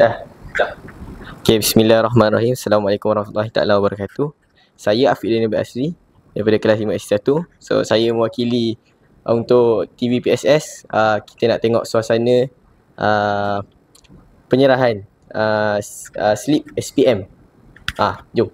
Dah. Okay, bismillahirrahmanirrahim. Assalamualaikum warahmatullahi taala wabarakatuh. Saya Afiq Nabil Asri daripada kelas 5S1. So, saya mewakili untuk TV PSS. Kita nak tengok suasana penyerahan slip SPM. Jom.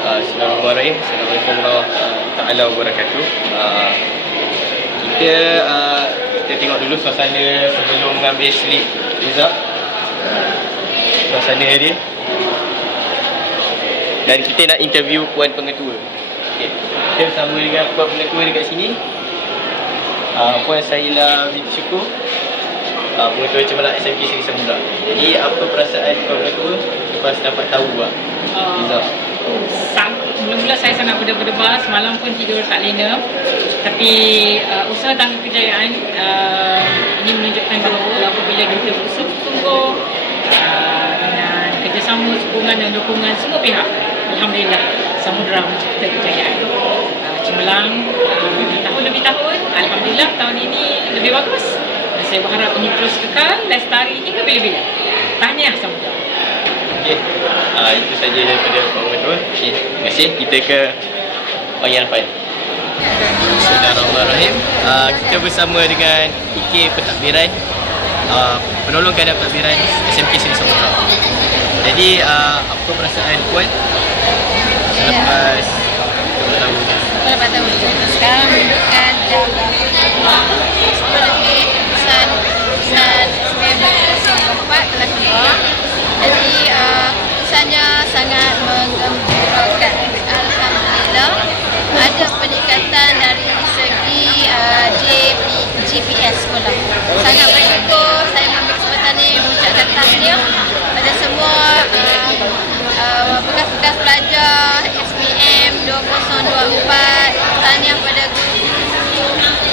Bismillahirrahmanirrahim. Assalamualaikum warahmatullahi taala wabarakatuh. Kita tengok dulu suasana sebelum mengambil slip result. Suasana dia. Dan kita nak interview Puan Pengetua. Okay. Kita bersama dengan Puan Pengetua dekat sini. Puan Saila binti Syukur, Pengetua Cemerlang SMK Seri Semula. Jadi apa perasaan Puan Pengetua lepas dapat tahu result? Mula-mula saya sangat berdebar, semalam pun tidur tak lena. Tapi usaha tangga kejayaan ini menunjukkan bahawa apabila kita bersungguh-sungguh dengan kerjasama, sokongan dan dukungan semua pihak, alhamdulillah samudera mencipta kejayaan. Cemerlang tahun demi tahun, alhamdulillah tahun ini lebih bagus. Dan saya berharap ini terus kekal, lestari hingga bila-bila. Tahniah samudera. Okay. Itu saja daripada Puan Pengetua. Okay. Terima kasih. Kita ke bahagian depan. Bismillahirrahmanirrahim. Kita bersama dengan PK Pentadbiran, penolong keadaan pentadbiran SMK Seri Semula. Jadi apa perasaan Puan selepas tahu? Selepas tahu sekarang menunjukkan jam 10 lebih pesan SPM 4 kelas 2. Jadi kesannya sangat menggembirakan. Alhamdulillah ada peningkatan dari segi GPS sekolah. Sangat bersyukur saya mengambil kesempatan ini mengucapkan tahniah pada semua bekas-bekas pelajar SPM 2024. Tahniah pada guru,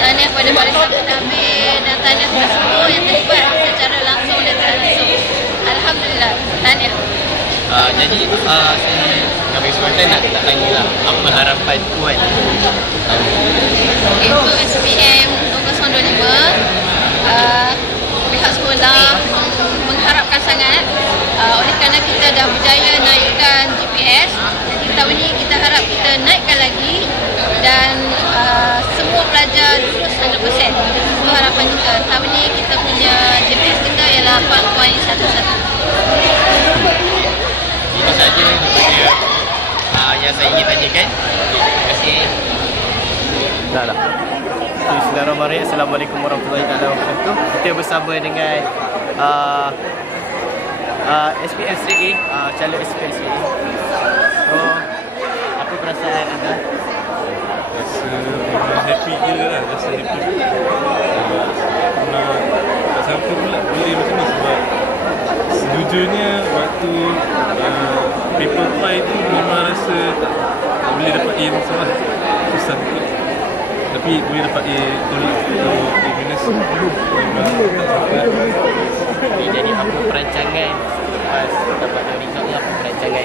tahniah pada barisan pentadbir dan tahniah kepada semua yang terlibat secara langsung dan tak langsung. Alhamdulillah, tahniah. Jadi saya ambil kesempatan nak tanya lah, apa harapan Puan? Untuk SPM 2025, pihak sekolah mengharapkan sangat oleh kerana kita dah berjaya naikkan GPS. Jadi tahun ini kita harap kita naikkan lagi dan semua pelajar lulus 100%. Itu harapan kita. Tahun ini kita punya GPS kita ialah 4.11. Itu saja yang saya ingin tanyakan. Terima kasih. Dah. Bismillahirrahmanirrahim. Assalamualaikum warahmatullahi wabarakatuh. Kita bersama dengan SPM 3A, calon SPM 3A. So, apa perasaan anda? Rasa happy gila lah, rasa happy. Tak sangka pula boleh macam ni sebab sejujurnya waktu paper 5 tu memang rasa tak boleh dapat A semua. Susah sikit. Tapi boleh dapat A untuk A minus. Memang tak sangka. Jadi apa perancangan lepas dapat result ni, apa perancangan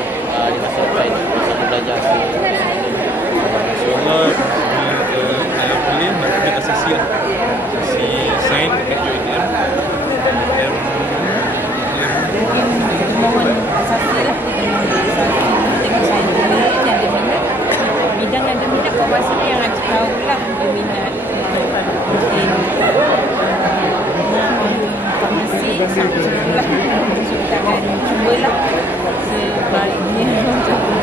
di masa depan bersama belajar? InsyaAllah kalau boleh nak ambil asasi lah. Asasi sign dekat UiTM. Mohon asasi lah, tengok saya minat yang dia minat, bidang yang dia minat, kawasan yang ada tahulah dia minat. Mungkin farmasi sama sekolah, so kita akan cubalah sebaliknya macam tu.